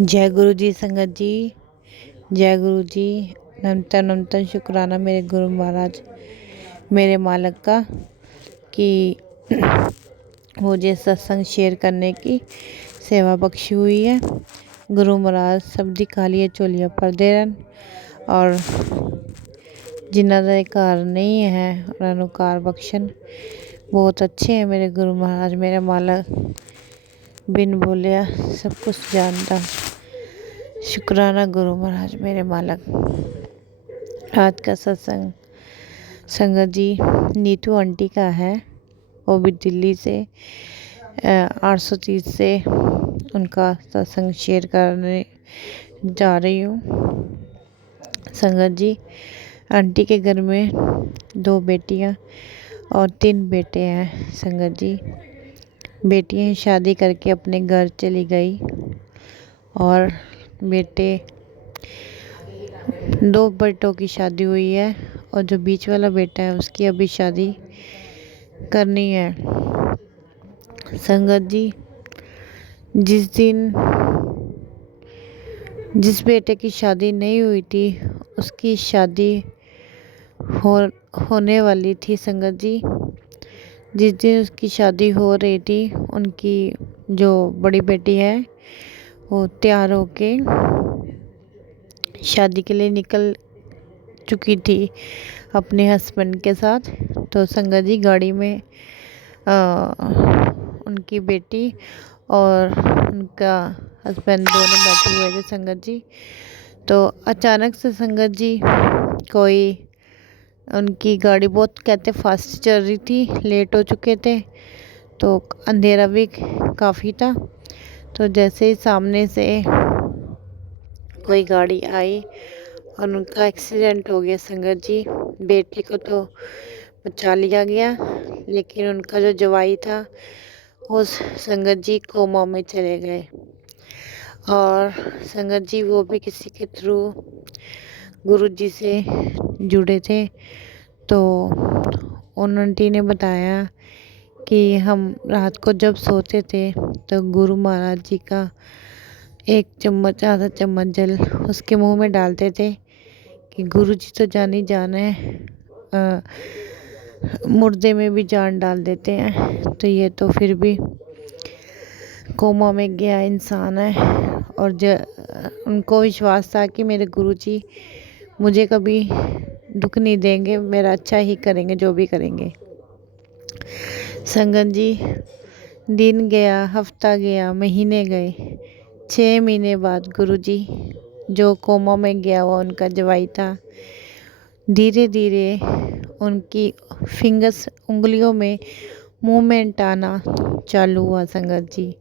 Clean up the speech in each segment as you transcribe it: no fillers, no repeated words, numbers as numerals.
जय गुरु जी संगत जी। जय गुरु जी। नमतन नमतन शुक्राना मेरे गुरु महाराज मेरे मालिक का कि मुझे सत्संग शेयर करने की सेवा बख्शी हुई है। गुरु महाराज सबदी कालिया चोलिया पढ़ते रहन और जिन्हों का घर नहीं है उन्होंने घर बख्शन। बहुत अच्छे हैं मेरे गुरु महाराज मेरे मालिक, बिन बोलिया सब कुछ जानता। शुक्राना गुरु महाराज मेरे मालिक। आज का सत्संग संगत जी नीतू आंटी का है। वो भी दिल्ली से 830 से उनका सत्संग शेयर करने जा रही हूँ। संगत जी आंटी के घर में 2 बेटियाँ और 3 बेटे हैं। संगत जी बेटियाँ शादी करके अपने घर चली गई और बेटे 2 बेटों की शादी हुई है और जो बीच वाला बेटा है उसकी अभी शादी करनी है। संगत जी जिस बेटे की शादी नहीं हुई थी उसकी शादी होने वाली थी। संगत जी जिस दिन उसकी शादी हो रही थी उनकी जो बड़ी बेटी है वो तैयार होके शादी के लिए निकल चुकी थी अपने हस्बैंड के साथ। तो संगत जी गाड़ी में उनकी बेटी और उनका हस्बैंड दोनों बैठे हुए थे। संगत जी तो अचानक से संगत जी कोई उनकी गाड़ी बहुत कहते फास्ट चल रही थी, लेट हो चुके थे तो अंधेरा भी काफ़ी था। तो जैसे ही सामने से कोई गाड़ी आई और उनका एक्सीडेंट हो गया। संगत जी बेटी को तो बचा लिया गया लेकिन उनका जो जवाई था वो संगत जी कोमा में चले गए। और संगत जी वो भी किसी के थ्रू गुरु जी से जुड़े थे। तो उन आंटी ने बताया कि हम रात को जब सोते थे तो गुरु महाराज जी का 1 चम्मच आधा चम्मच जल उसके मुंह में डालते थे कि गुरु जी तो जान ही जान है, मुर्दे में भी जान डाल देते हैं। तो ये तो फिर भी कोमा में गया इंसान है और उनको विश्वास था कि मेरे गुरु जी मुझे कभी दुख नहीं देंगे, मेरा अच्छा ही करेंगे जो भी करेंगे। संगत जी दिन गया, हफ्ता गया, महीने गए, 6 महीने बाद गुरुजी जो कोमा में गया हुआ उनका जवाई था धीरे धीरे उनकी फिंगर्स उंगलियों में मूवमेंट आना चालू हुआ। संगत जी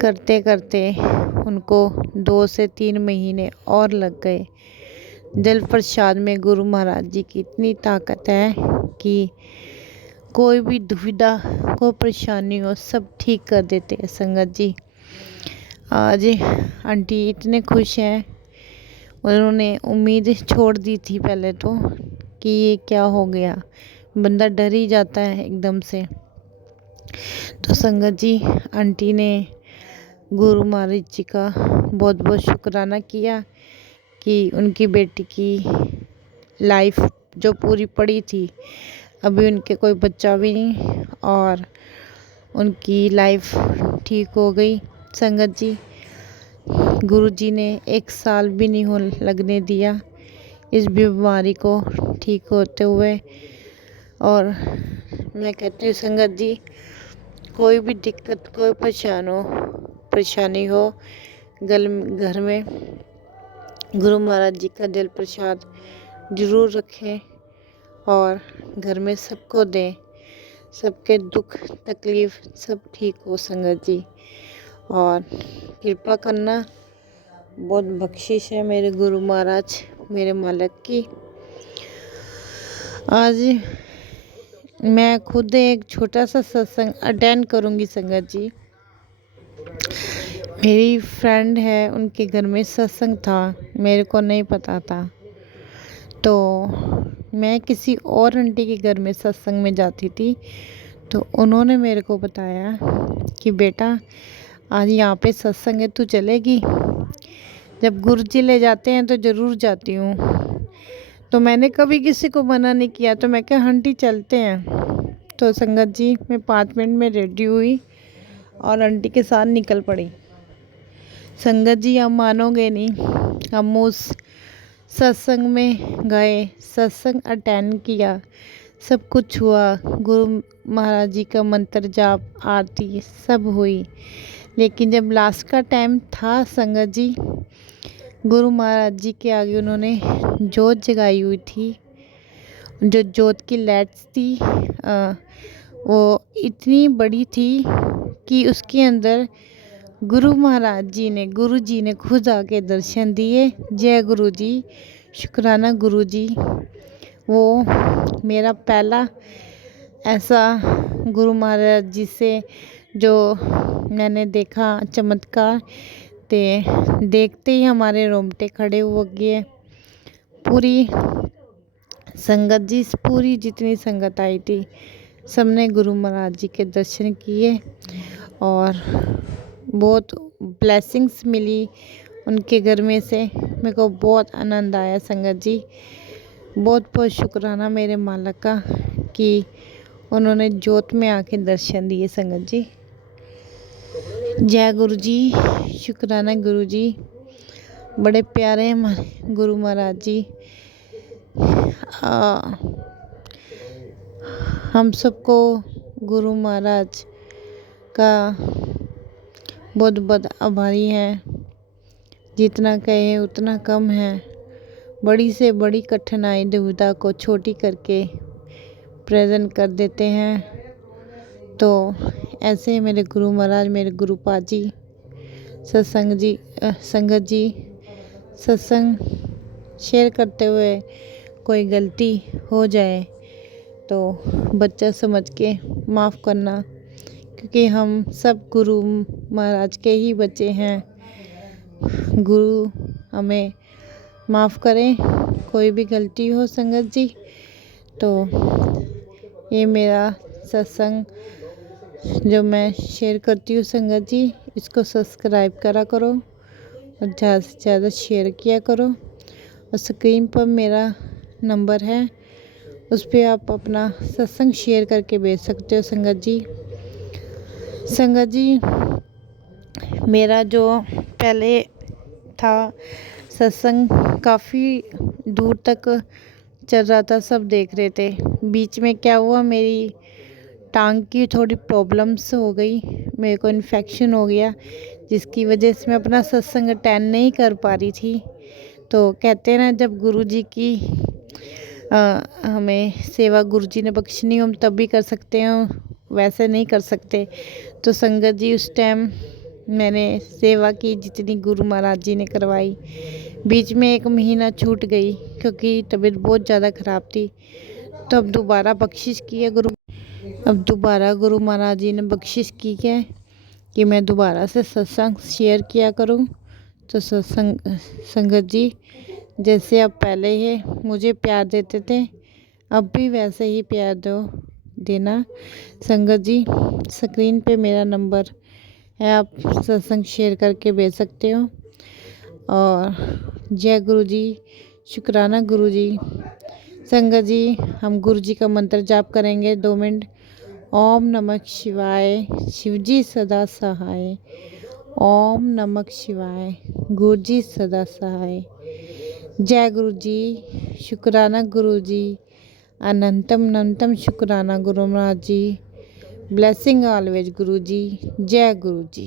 करते करते उनको 2 से 3 महीने और लग गए। जल प्रसाद में गुरु महाराज जी की इतनी ताकत है कि कोई भी दुविधा कोई परेशानी हो सब ठीक कर देते हैं। संगत जी आज आंटी इतने खुश हैं। उन्होंने उम्मीद छोड़ दी थी पहले तो कि ये क्या हो गया, बंदा डर ही जाता है एकदम से। तो संगत जी आंटी ने गुरु महाराज जी का बहुत बहुत शुक्राना किया कि उनकी बेटी की लाइफ जो पूरी पड़ी थी, अभी उनके कोई बच्चा भी नहीं और उनकी लाइफ ठीक हो गई। संगत जी गुरु जी ने 1 साल भी नहीं हो लगने दिया इस बीमारी को ठीक होते हुए। और मैं कहती हूँ संगत जी कोई भी दिक्कत कोई परेशानी हो घर में गुरु महाराज जी का जल प्रसाद जरूर रखें और घर में सबको दें, सबके दुख तकलीफ़ सब ठीक हो। संगत जी और कृपा करना बहुत बख्शिश है मेरे गुरु महाराज मेरे मालिक की। आज मैं खुद एक छोटा सा सत्संग अटेंड करूँगी। संगत जी मेरी फ्रेंड है उनके घर में सत्संग था, मेरे को नहीं पता था। तो मैं किसी और आंटी के घर में सत्संग में जाती थी तो उन्होंने मेरे को बताया कि बेटा आज यहाँ पे सत्संग है, तू चलेगी? जब गुरु जी ले जाते हैं तो ज़रूर जाती हूँ। तो मैंने कभी किसी को मना नहीं किया, तो मैं कहा आंटी चलते हैं। तो संगत जी मैं 5 मिनट में रेडी हुई और आंटी के साथ निकल पड़ी। संगत जी आप मानोगे नहीं, हम उस सत्संग में गए, सत्संग अटेंड किया, सब कुछ हुआ, गुरु महाराज जी का मंत्र जाप आरती सब हुई। लेकिन जब लास्ट का टाइम था संगत जी, गुरु महाराज जी के आगे उन्होंने जोत जगाई हुई थी। जो जोत की लाइट्स थी वो इतनी बड़ी थी कि उसके अंदर गुरु जी ने खुद आके दर्शन दिए। जय गुरु जी, शुक्राना गुरु जी। वो मेरा पहला ऐसा गुरु महाराज जी से जो मैंने देखा चमत्कार, ते देखते ही हमारे रोंगटे खड़े हो गए। पूरी संगत जी, पूरी जितनी संगत आई थी सबने गुरु महाराज जी के दर्शन किए और बहुत ब्लेसिंग्स मिली उनके घर में से। मेरे को बहुत आनंद आया संगत जी। बहुत बहुत शुक्राना मेरे मालिक का कि उन्होंने जोत में आके दर्शन दिए संगत जी। जय गुरु जी, शुक्राना गुरु जी। बड़े प्यारे हमारे गुरु महाराज जी। हम सबको गुरु महाराज का बहुत बहुत आभारी हैं। जितना कहे उतना कम है। बड़ी से बड़ी कठिनाई दुविधा को छोटी करके प्रेजेंट कर देते हैं। तो ऐसे मेरे गुरु महाराज, मेरे गुरु पाजी, संगत जी सत्संग शेयर करते हुए कोई गलती हो जाए तो बच्चा समझ के माफ़ करना, क्योंकि हम सब गुरु महाराज के ही बच्चे हैं। गुरु हमें माफ़ करें कोई भी गलती हो संगत जी। तो ये मेरा सत्संग जो मैं शेयर करती हूँ संगत जी, इसको सब्सक्राइब करा करो और ज़्यादा से ज़्यादा शेयर किया करो। और स्क्रीन पर मेरा नंबर है, उस पर आप अपना सत्संग शेयर करके भेज सकते हो संगत जी। संगत जी मेरा जो पहले था सत्संग काफ़ी दूर तक चल रहा था, सब देख रहे थे। बीच में क्या हुआ, मेरी टांग की थोड़ी प्रॉब्लम्स हो गई, मेरे को इन्फेक्शन हो गया, जिसकी वजह से मैं अपना सत्संग अटेंड नहीं कर पा रही थी। तो कहते हैं ना, जब गुरु जी की हमें सेवा गुरु जी ने बख्शनी हम तब भी कर सकते हैं, वैसे नहीं कर सकते। तो संगत जी उस टाइम मैंने सेवा की जितनी गुरु महाराज जी ने करवाई। बीच में 1 महीना छूट गई क्योंकि तबीयत बहुत ज़्यादा ख़राब थी। तो अब दोबारा बख्शिश की है गुरु महाराज जी ने बख्शिश की है कि मैं दोबारा से सत्संग शेयर किया करूं। तो संगत जी जैसे आप पहले ही मुझे प्यार देते थे, अब भी वैसे ही प्यार देना संगत जी। स्क्रीन पे मेरा नंबर है, आप सत्संग शेयर करके भेज सकते हो। और जय गुरु जी, शुक्राना गुरु जी। संगत जी हम गुरु जी का मंत्र जाप करेंगे 2 मिनट। ओम नमः शिवाय, शिवजी सदा सहाय। ओम नमः शिवाय, गुरु जी सदा सहाय। जय गुरु जी, शुक्राना गुरु जी। अनंतम अनंतम शुक्राना गुरु महाराज जी। ब्लेसिंग ऑलवेज गुरु जी। जय गुरु जी।